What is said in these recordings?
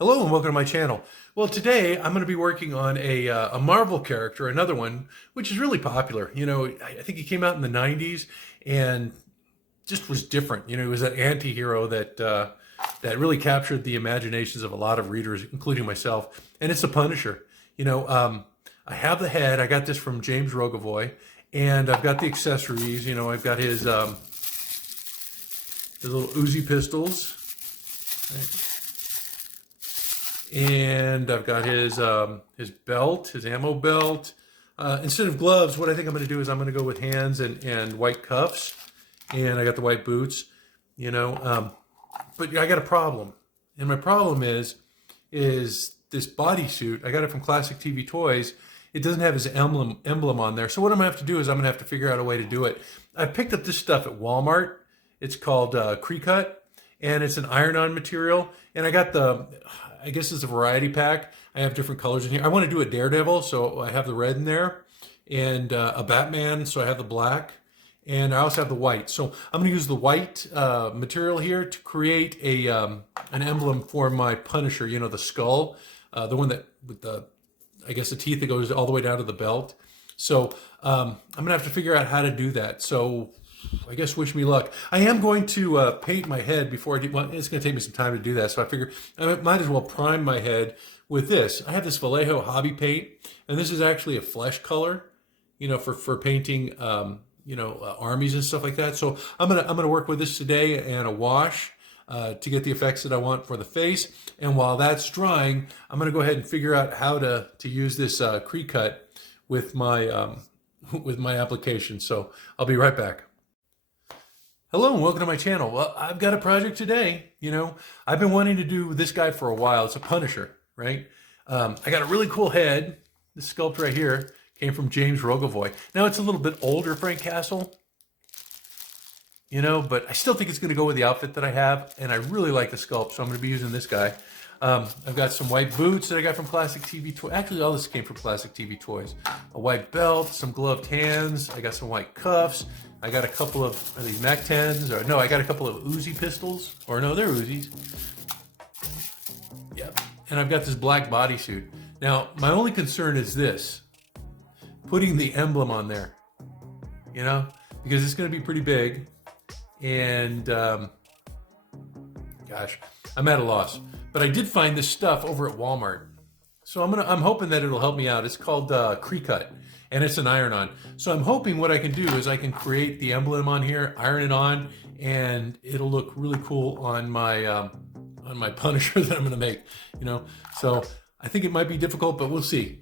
Hello and welcome to my channel. Well, today I'm going to be working on a Marvel character, another one, which is really popular. You know, I think he came out in the 90s and just was different. You know, he was an anti-hero that really captured the imaginations of a lot of readers, including myself. And it's the Punisher. You know, I have the head. I got this from James Rogovoy, and I've got the accessories. You know, I've got his little Uzi pistols. Right? And I've got his belt, his ammo belt. Instead of gloves, what I think I'm going to do is I'm going to go with hands and white cuffs, and I got the white boots. You know, but I got a problem, and my problem is this bodysuit. I got it from Classic TV Toys. It doesn't have his emblem on there. So what I'm gonna have to do is I'm gonna have to figure out a way to do it. I picked up this stuff at Walmart. It's called Circut, and it's an iron-on material. And I got I guess it's a variety pack. I have different colors in here. I want to do a Daredevil, so I have the red in there, and a Batman, so I have the black, and I also have the white. So I'm going to use the white material here to create an emblem for my Punisher. You know, the skull, the one that with I guess the teeth that goes all the way down to the belt. So I'm going to have to figure out how to do that. So I guess wish me luck. I am going to paint my head before I do. Well, it's going to take me some time to do that. So I figure I might as well prime my head with this. I have this Vallejo hobby paint, and this is actually a flesh color, you know, for painting, you know, armies and stuff like that. So I'm gonna work with this today and a wash to get the effects that I want for the face. And while that's drying, I'm gonna go ahead and figure out how to use this Circut with my with my application. So I'll be right back. Hello and welcome to my channel. Well, I've got a project today. You know, I've been wanting to do this guy for a while. It's a Punisher, right? I got a really cool head. This sculpt right here came from James Rogovoy. Now it's a little bit older Frank Castle, you know, but I still think it's going to go with the outfit that I have, and I really like the sculpt, so I'm going to be using this guy. I've got some white boots that I got from Classic TV Toys. Actually, all this came from Classic TV Toys. A white belt, some gloved hands. I got some white cuffs. I got a couple of these Mac 10s, or no, I got a couple of Uzi pistols, or no, they're Uzis. Yep. And I've got this black bodysuit. Now, my only concern is this, putting the emblem on there, you know, because it's going to be pretty big, and gosh, I'm at a loss. But I did find this stuff over at Walmart, so I'm hoping that it'll help me out. It's called Circut, and it's an iron-on. So I'm hoping what I can do is I can create the emblem on here, iron it on, and it'll look really cool on my Punisher that I'm going to make. You know, so I think it might be difficult, but we'll see.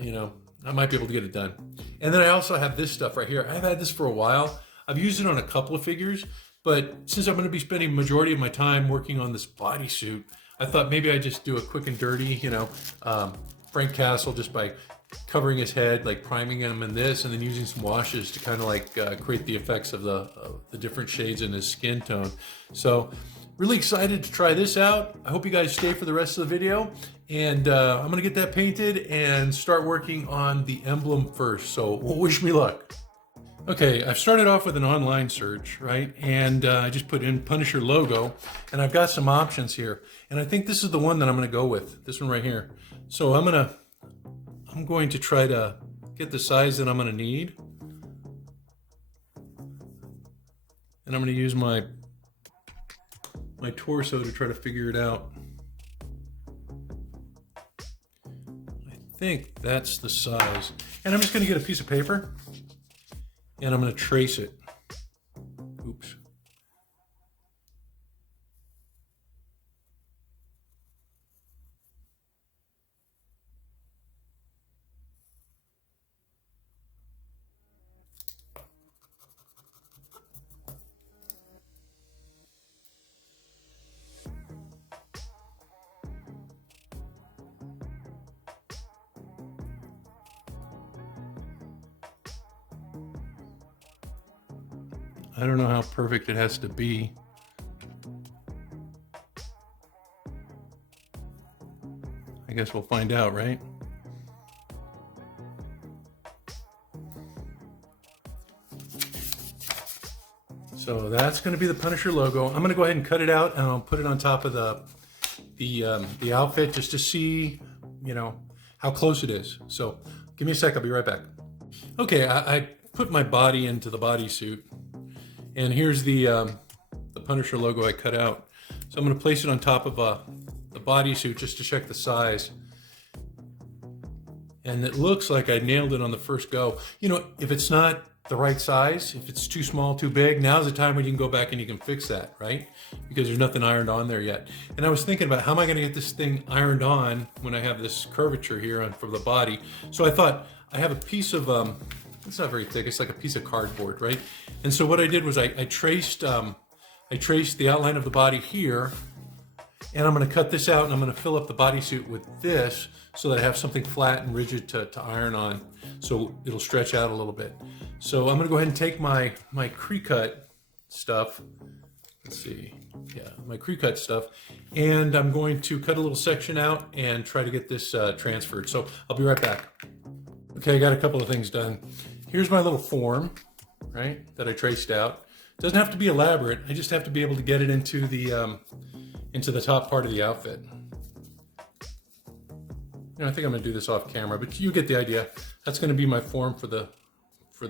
You know, I might be able to get it done. And then I also have this stuff right here. I've had this for a while. I've used it on a couple of figures, but since I'm going to be spending the majority of my time working on this bodysuit, I thought maybe I'd just do a quick and dirty, you know, Frank Castle, just by covering his head, like priming him in this, and then using some washes to kind of like create the effects of the different shades in his skin tone. So really excited to try this out. I hope you guys stay for the rest of the video, and I'm gonna get that painted and start working on the emblem first. So wish me luck. Okay, I've started off with an online search, right? And I just put in Punisher logo, and I've got some options here. And I think this is the one that I'm gonna go with, this one right here. So I'm going to try to get the size that I'm gonna need. And I'm gonna use my torso to try to figure it out. I think that's the size. And I'm just gonna get a piece of paper, and I'm going to trace it. Oops. I don't know how perfect it has to be. I guess we'll find out, right? So that's going to be the Punisher logo. I'm going to go ahead and cut it out, and I'll put it on top of the outfit just to see, you know, how close it is. So give me a sec, I'll be right back. Okay, I put my body into the bodysuit, and here's the Punisher logo I cut out. So I'm going to place it on top of the bodysuit just to check the size. And it looks like I nailed it on the first go. You know, if it's not the right size, if it's too small, too big, now's the time when you can go back and you can fix that, right? Because there's nothing ironed on there yet. And I was thinking about how am I going to get this thing ironed on when I have this curvature here on for the body. So I thought I have a piece of, it's not very thick, it's like a piece of cardboard, right? And so what I did was I traced the outline of the body here, and I'm going to cut this out and I'm going to fill up the bodysuit with this so that I have something flat and rigid to iron on, so it'll stretch out a little bit. So I'm going to go ahead and take my Circut stuff. Let's see, yeah, my Circut stuff, and I'm going to cut a little section out and try to get this transferred. So I'll be right back. Okay, I got a couple of things done. Here's my little form, right, that I traced out. It doesn't have to be elaborate. I just have to be able to get it into the top part of the outfit. You know, I think I'm gonna do this off camera, but you get the idea. That's gonna be my form for the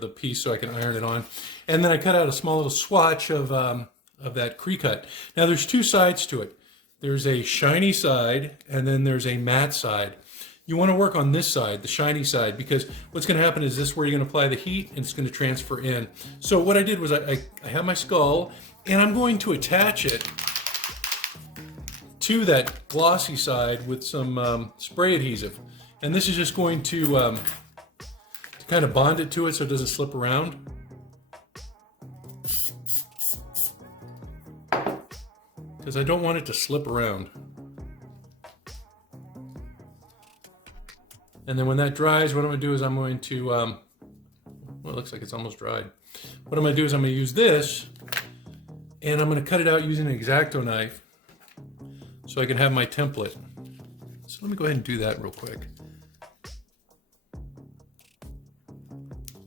piece so I can iron it on. And then I cut out a small little swatch of that Circut. Now there's two sides to it. There's a shiny side and then there's a matte side. You want to work on this side, the shiny side, because what's going to happen is this is where you're going to apply the heat and it's going to transfer in. So what I did was I have my skull and I'm going to attach it to that glossy side with some spray adhesive. And this is just going to kind of bond it to it so it doesn't slip around. Because I don't want it to slip around. And then when that dries, what I'm going to do is I'm going to, well, it looks like it's almost dried. What I'm going to do is I'm going to use this, and I'm going to cut it out using an X-Acto knife so I can have my template. So let me go ahead and do that real quick.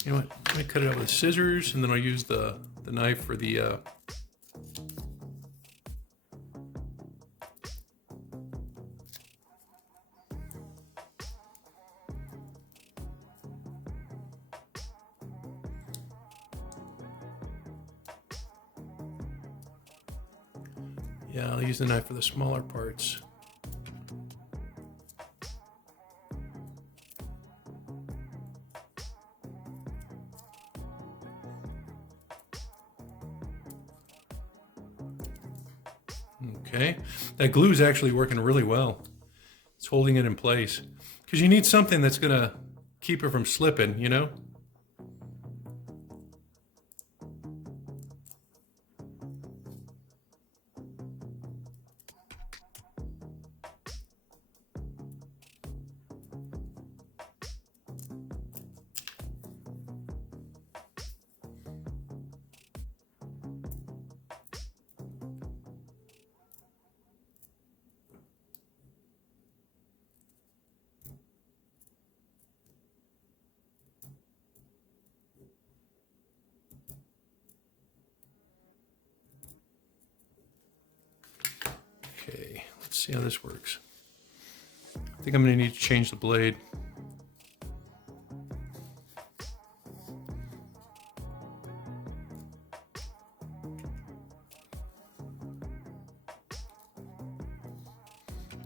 You know what, let me cut it out with scissors, and then I'll use the knife for the, yeah, I'll use the knife for the smaller parts. Okay, that glue is actually working really well. It's holding it in place. Because you need something that's gonna keep it from slipping, you know? Okay, let's see how this works. I think I'm going to need to change the blade.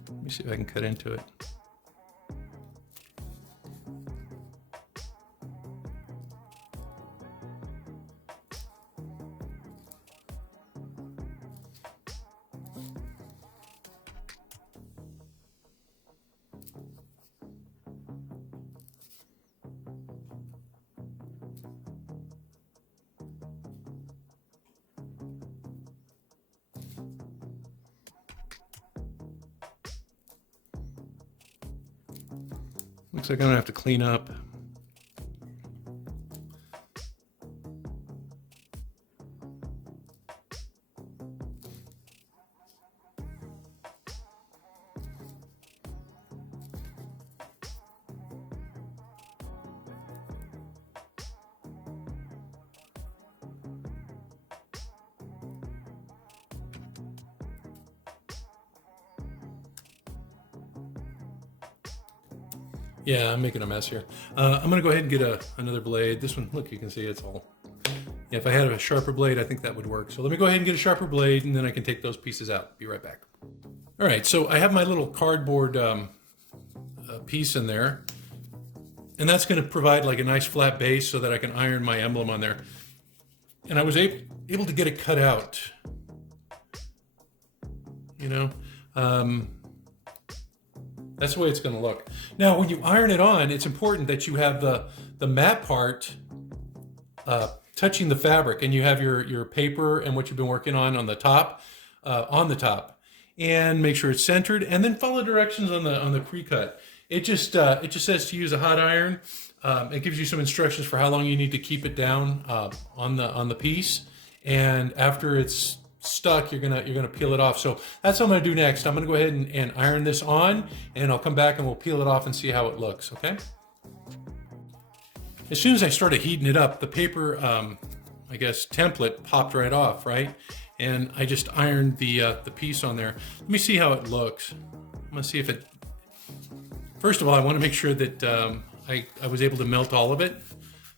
Let me see if I can cut into it. Looks like I'm gonna have to clean up. Yeah, I'm making a mess here. I'm gonna go ahead and get another blade. This one, look, you can see it's all. Yeah, if I had a sharper blade, I think that would work. So let me go ahead and get a sharper blade, and then I can take those pieces out. Be right back. All right, so I have my little cardboard piece in there, and that's going to provide like a nice flat base so that I can iron my emblem on there. And I was able to get it cut out, you know. That's the way it's going to look. Now, when you iron it on, it's important that you have the matte part touching the fabric, and you have your paper and what you've been working on the top, and make sure it's centered, and then follow directions on the pre-cut. It just says to use a hot iron. It gives you some instructions for how long you need to keep it down on the piece, and after it's stuck, you're gonna peel it off. So that's what I'm gonna do next. I'm gonna go ahead and iron this on, and I'll come back and we'll peel it off and see how it looks. Okay. As soon as I started heating it up, the paper, I guess, template popped right off, right? And I just ironed the piece on there. Let me see how it looks. I'm gonna see if it. First of all, I want to make sure that I was able to melt all of it,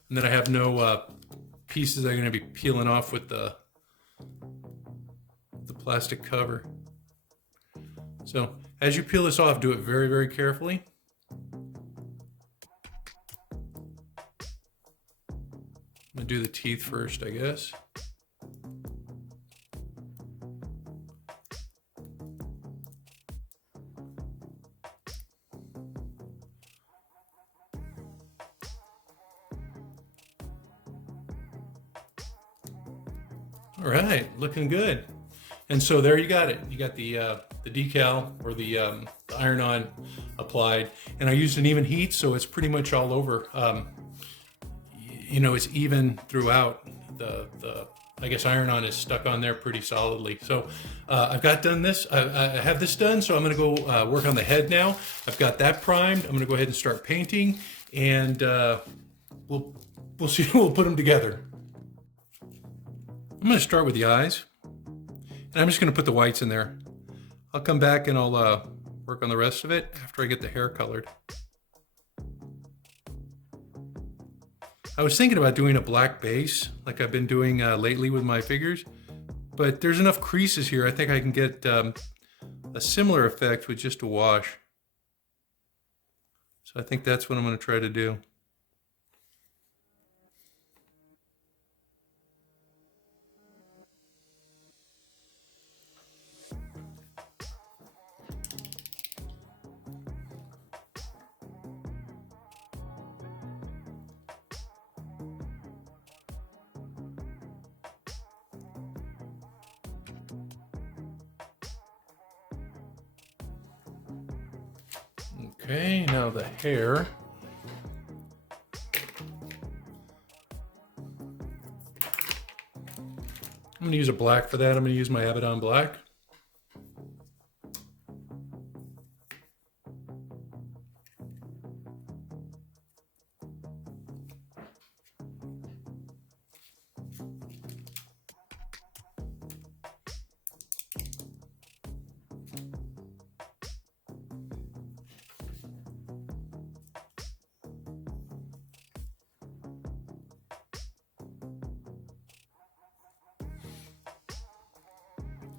and that I have no pieces that are going to be peeling off with the plastic cover. So as you peel this off, do it very, very carefully. I'm gonna do the teeth first, I guess. All right, looking good. And so there you got it. You got the decal or the iron-on applied, and I used an even heat, so it's pretty much all over. You know, it's even throughout. The I guess iron-on is stuck on there pretty solidly. So I've got done this. I have this done, so I'm going to go work on the head now. I've got that primed. I'm going to go ahead and start painting, and we'll see. We'll put them together. I'm going to start with the eyes, and I'm just going to put the whites in there. I'll come back and I'll work on the rest of it after I get the hair colored. I was thinking about doing a black base like I've been doing lately with my figures, but there's enough creases here. I think I can get a similar effect with just a wash. So I think that's what I'm going to try to do. Okay, now the hair. I'm going to use a black for that. I'm going to use my Abaddon black.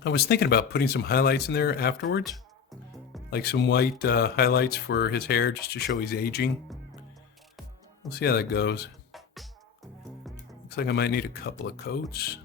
I was thinking about putting some highlights in there afterwards, like some white highlights for his hair just to show he's aging. We'll see how that goes. Looks like I might need a couple of coats.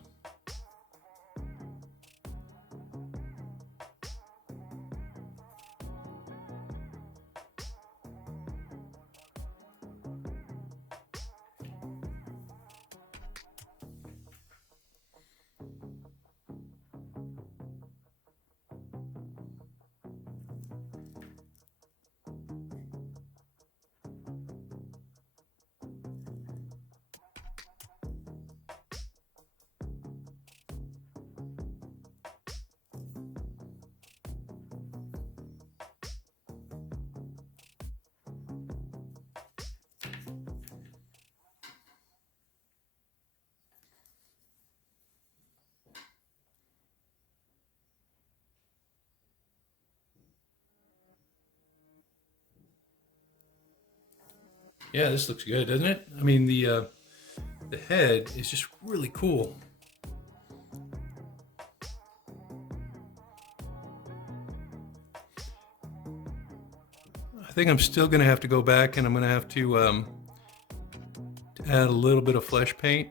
Yeah, this looks good, doesn't it? I mean, the head is just really cool. I think I'm still going to have to go back and I'm going to have to add a little bit of flesh paint.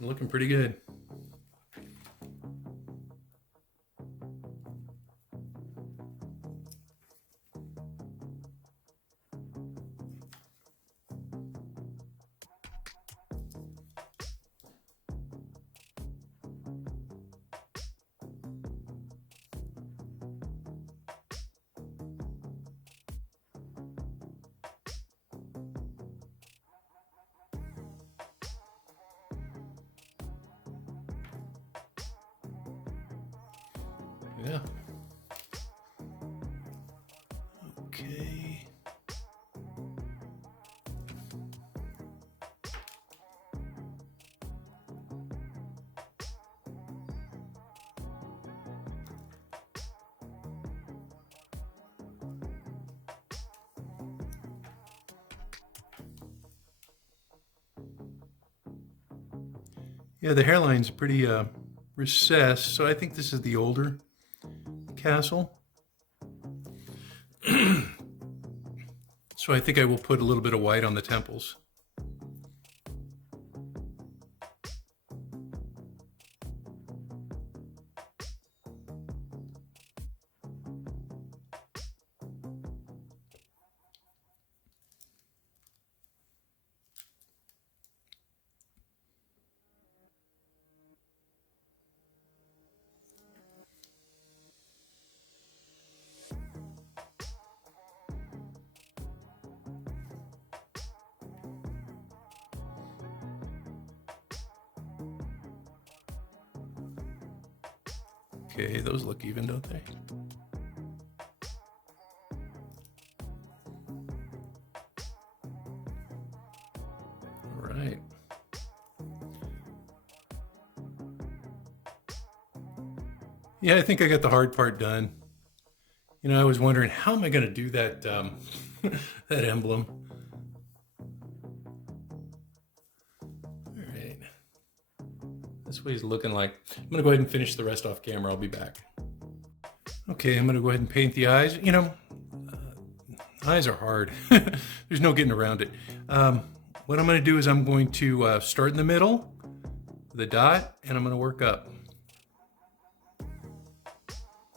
Looking pretty good. Yeah. Okay. Yeah, the hairline's pretty recessed, so I think this is the older castle. So I think I will put a little bit of white on the temples. Okay, those look even, don't they? All right. Yeah, I think I got the hard part done. You know, I was wondering, how am I going to do that, that emblem? All right. This way is looking like. I'm going to go ahead and finish the rest off camera. I'll be back. Okay, I'm going to go ahead and paint the eyes. You know, eyes are hard. There's no getting around it. What I'm going to do is I'm going to start in the middle with a dot, and I'm going to work up.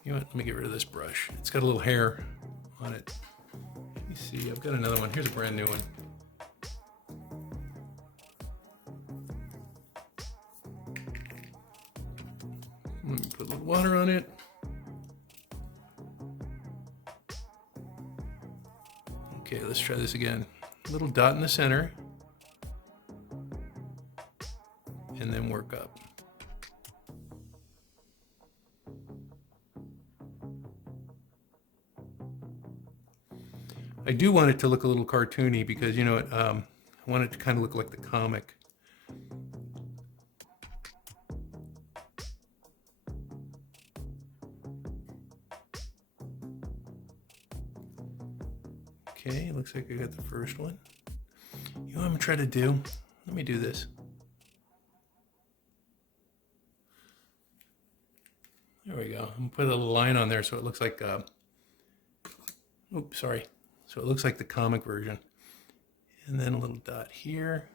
You know what? Let me get rid of this brush. It's got a little hair on it. Let me see. I've got another one. Here's a brand new one. Let me put a little water on it. Okay, let's try this again. A little dot in the center. And then work up. I do want it to look a little cartoony because, you know, I want it to kind of look like the comic. Okay, looks like I got the first one. You know what I'm gonna try to do? Let me do this. There we go. I'm gonna put a little line on there so it looks like, oops, sorry. So it looks like the comic version. And then a little dot here.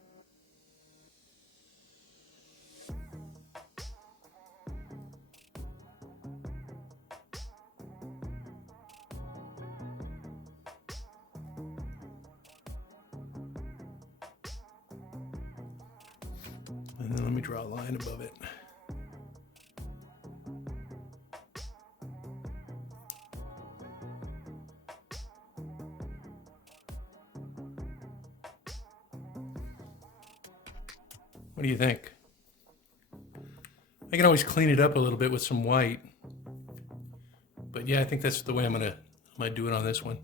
And then let me draw a line above it. What do you think? I can always clean it up a little bit with some white. But yeah, I think that's the way I'm gonna do it on this one.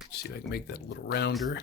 Let's See if I can make that a little rounder.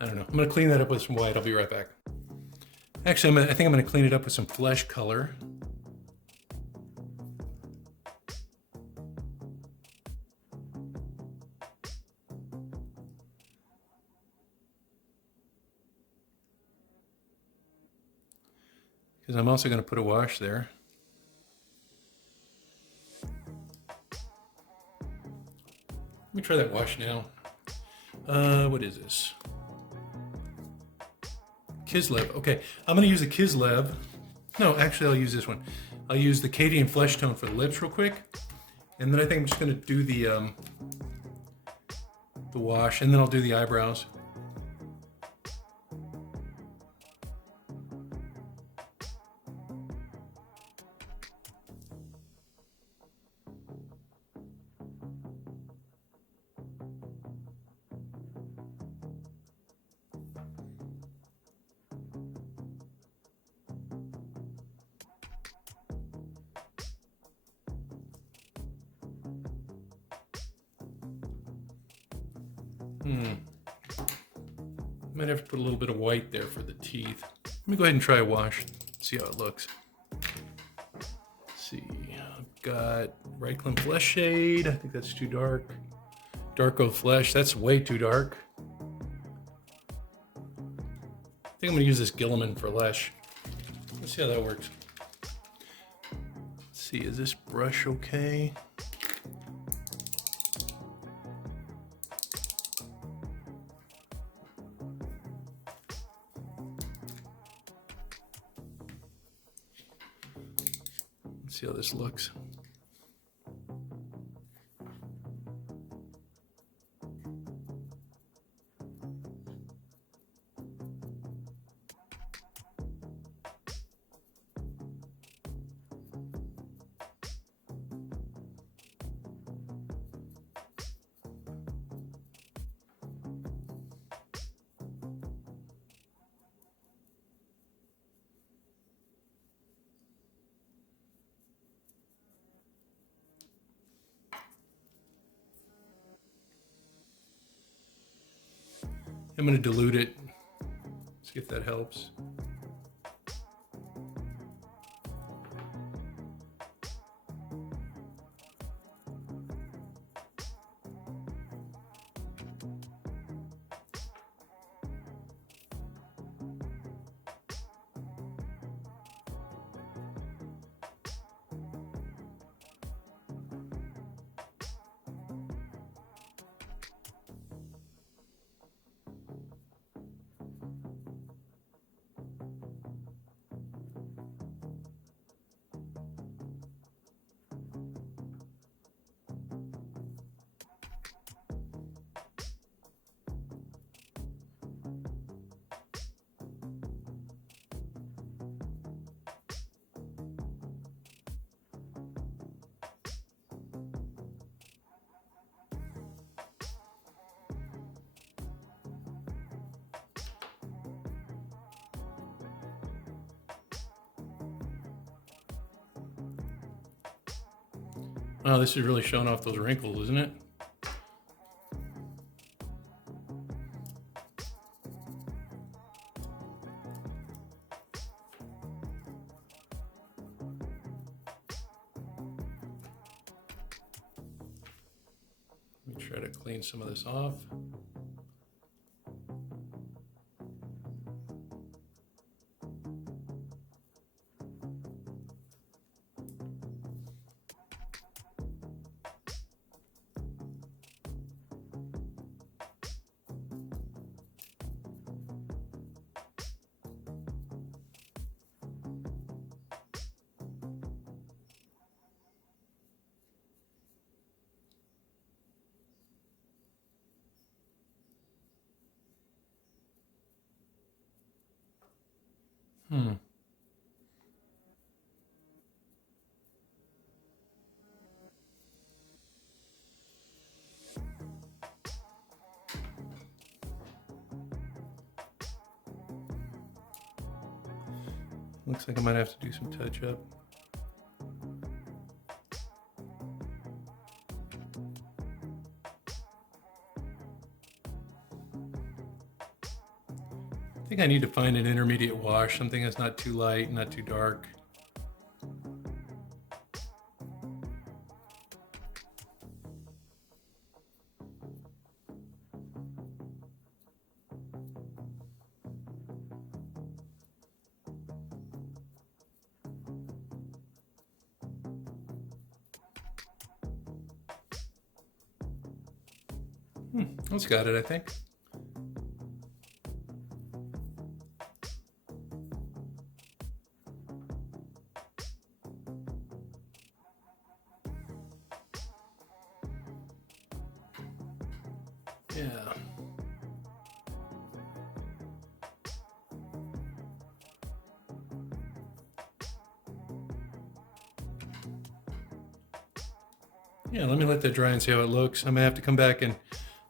I don't know. I'm going to clean that up with some white. I'll be right back. Actually, I think I'm going to clean it up with some flesh color. Because I'm also going to put a wash there. Let me try that wash now. What is this? Kislev. Okay, I'm going to use the Kislev. No, actually, I'll use this one. I'll use the Cadian Flesh Tone for the lips real quick. And then I think I'm just going to do the wash, and then I'll do the eyebrows. Might have to put a little bit of white there for the teeth. Let me go ahead and try a wash, see how it looks. Let's see, I've got Reichland Flesh Shade. I think that's too dark. Darko Flesh, that's way too dark. I think I'm gonna use this Gilliman for Lesh. Let's see how that works. Let's see, is this brush okay? See how this looks. I'm going to dilute it, see if that helps. Wow, this is really showing off those wrinkles, isn't it? Let me try to clean some of this off. Hmm. Looks like I might have to do some touch up. I think I need to find an intermediate wash, something that's not too light, not too dark. That's got it, I think. Yeah. Yeah, let me let that dry and see how it looks. I'm gonna have to come back and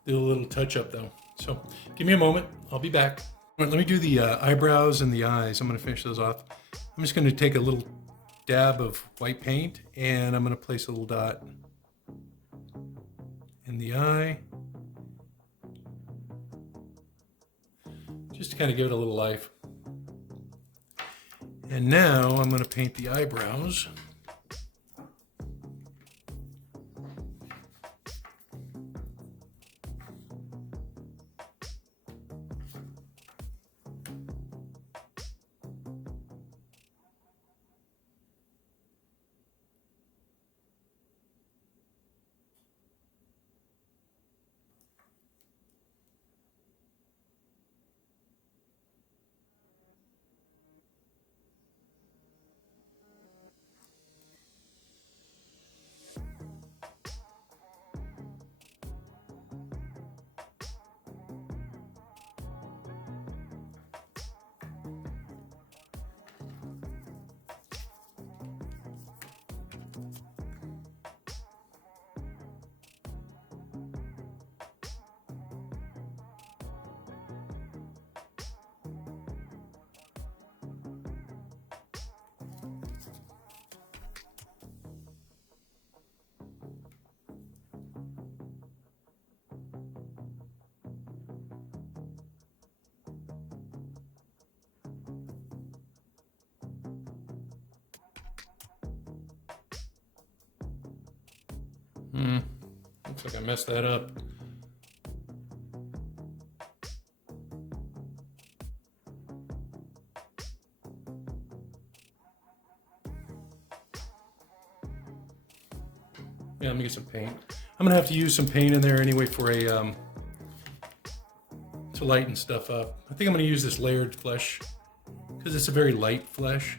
do a little touch up though. So give me a moment, I'll be back. All right, let me do the eyebrows and the eyes. I'm gonna finish those off. I'm just gonna take a little dab of white paint and I'm gonna place a little dot in the eye. Just to kind of give it a little life. And now I'm gonna paint the eyebrows. Looks like I messed that up. Yeah, let me get some paint. I'm gonna have to use some paint in there anyway for a to lighten stuff up. I think I'm gonna use this layered flesh because it's a very light flesh.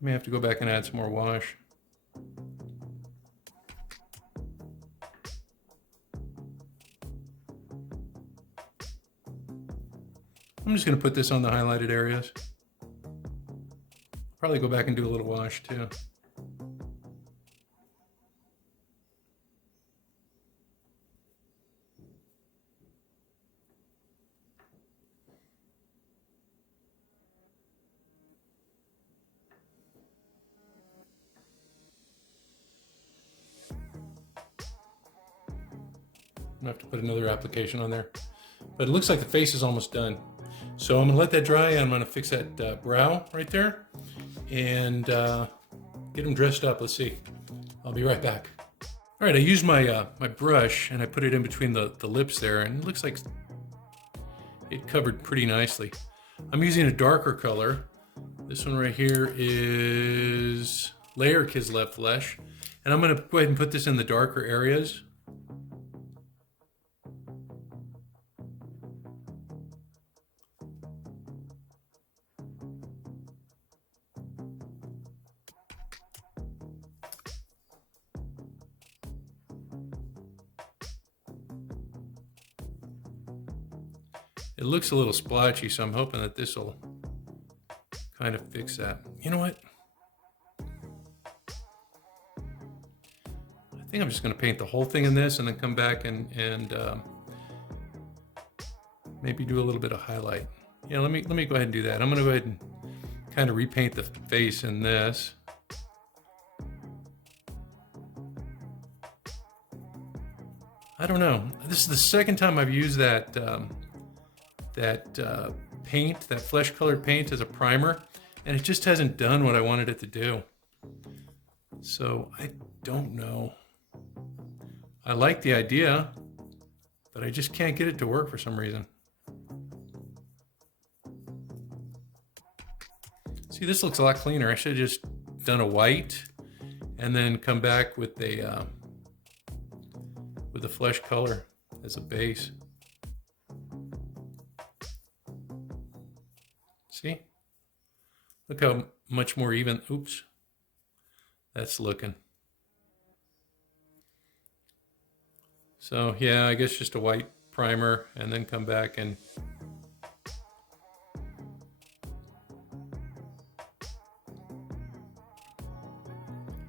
May have to go back and add some more wash. I'm just going to put this on the highlighted areas. Probably go back and do a little wash too. I'm gonna have to put another application on there. But it looks like the face is almost done. So I'm gonna let that dry and I'm gonna fix that brow right there and get them dressed up. Let's see. I'll be right back. All right, I used my my brush and I put it in between the lips there and it looks like it covered pretty nicely. I'm using a darker color. This one right here is Layer Kislev Flesh. And I'm going to go ahead and put this in the darker areas. It looks a little splotchy, so I'm hoping that this will kind of fix that. You know what? I think I'm just going to paint the whole thing in this and then come back and maybe do a little bit of highlight. Yeah, let me go ahead and do that. I'm going to go ahead and kind of repaint the face in this. I don't know. This is the second time I've used that paint, that flesh colored paint as a primer, and it just hasn't done what I wanted it to do. So I don't know. I like the idea, but I just can't get it to work for some reason. See, this looks a lot cleaner. I should have just done a white and then come back with a flesh color as a base. See? Look how much more even, oops, that's looking. So yeah, I guess just a white primer and then come back and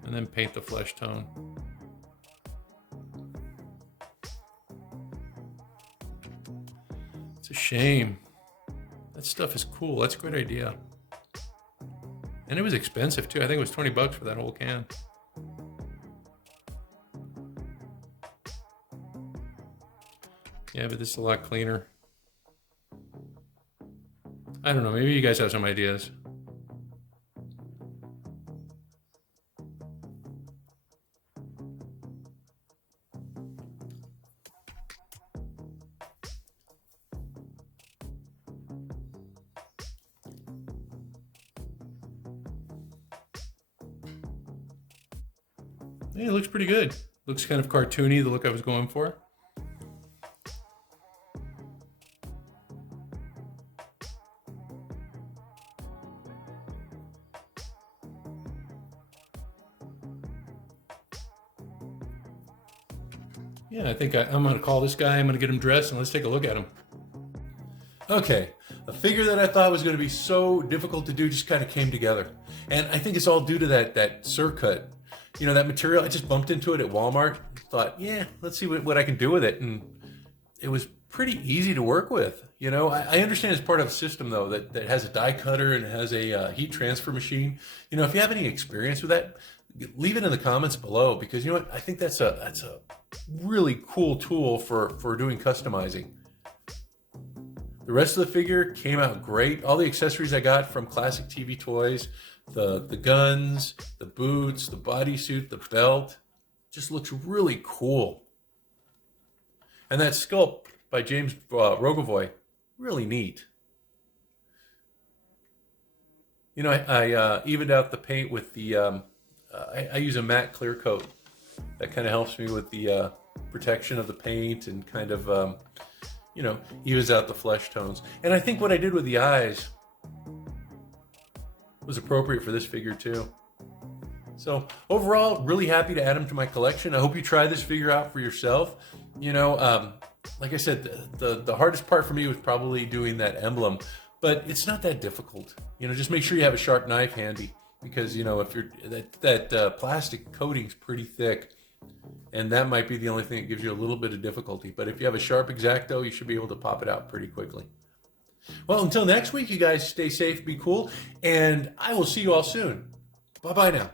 then paint the flesh tone. It's a shame. That stuff is cool. That's a great idea. And it was expensive too. I think it was 20 bucks for that whole can. Yeah, but this is a lot cleaner. I don't know. Maybe you guys have some ideas. Hey, it looks pretty good. Looks kind of cartoony, the look I was going for. Yeah, I think I'm going to call this guy. I'm going to get him dressed and let's take a look at him. Okay, a figure that I thought was going to be so difficult to do just kind of came together. And I think it's all due to that Circut. You know, that material, I just bumped into it at Walmart. Thought, yeah, let's see what I can do with it. And it was pretty easy to work with. You know, I understand it's part of a system, though, that has a die cutter and has a heat transfer machine. You know, if you have any experience with that, leave it in the comments below, because you know what? I think that's a really cool tool for doing customizing. The rest of the figure came out great. All the accessories I got from Classic TV Toys, the guns, the boots, the bodysuit, the belt, just looks really cool. And that sculpt by James Rogovoy, really neat. You know, I evened out the paint with the, I use a matte clear coat. That kind of helps me with the protection of the paint and kind of, you know, evens out the flesh tones. And I think what I did with the eyes was appropriate for this figure too. So overall, really happy to add him to my collection. I hope you try this figure out for yourself. You know, like I said, the hardest part for me was probably doing that emblem, but it's not that difficult. You know, just make sure you have a sharp knife handy, because you know, if you're that plastic coating's pretty thick, and that might be the only thing that gives you a little bit of difficulty. But if you have a sharp X-Acto, you should be able to pop it out pretty quickly. Well, until next week, you guys stay safe, be cool, and I will see you all soon. Bye-bye now.